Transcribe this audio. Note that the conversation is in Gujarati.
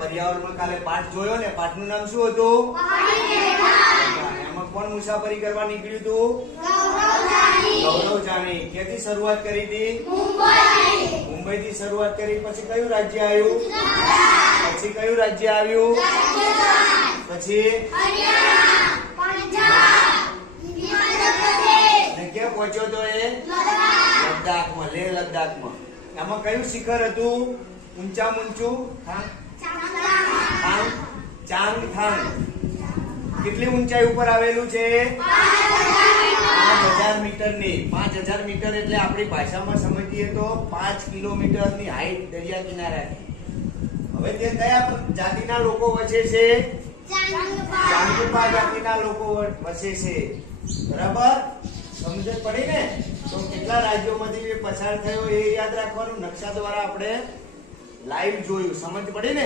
પર્યાવરણમાં કાલે પાઠ જોયો ને, પાઠનું નામ શું હતું? એમાં કોણ મુસાફરી કરવા નીકળ્યું હતું? ગૌરવ જાની. ક્યાંથી શરૂઆત કરી હતી? મુંબઈ થી શરૂઆત કરી. પછી કયું રાજ્ય આવ્યું? પછી કયું રાજ્ય આવ્યું? પછી ક્યાં પહોંચ્યો તો એ? લદ્દાખમાં, લેહ લદ્દાખમાં. એમાં કયું શિખર હતું ઊંચામાં ઊંચું? ચાંગથાંગ. કેટલી ઊંચાઈ ઉપર આવેલું છે? 5000 મીટરની. 5000 મીટર એટલે આપણી ભાષામાં સમજીએ તો 5 કિલોમીટરની હાઈટ દરિયા કિનારાની. હવે તે કયા જાતિના લોકો વસે છે? ચાંગપા જાતિના લોકો વસે છે. બરાબર? સમજ પડી ને? તો કેટલા રાજ્યોમાંથી પસાર થયો એ યાદ રાખવાનું. નકશા દ્વારા આપણે લાઈવ જોયું. સમજ પડી ને?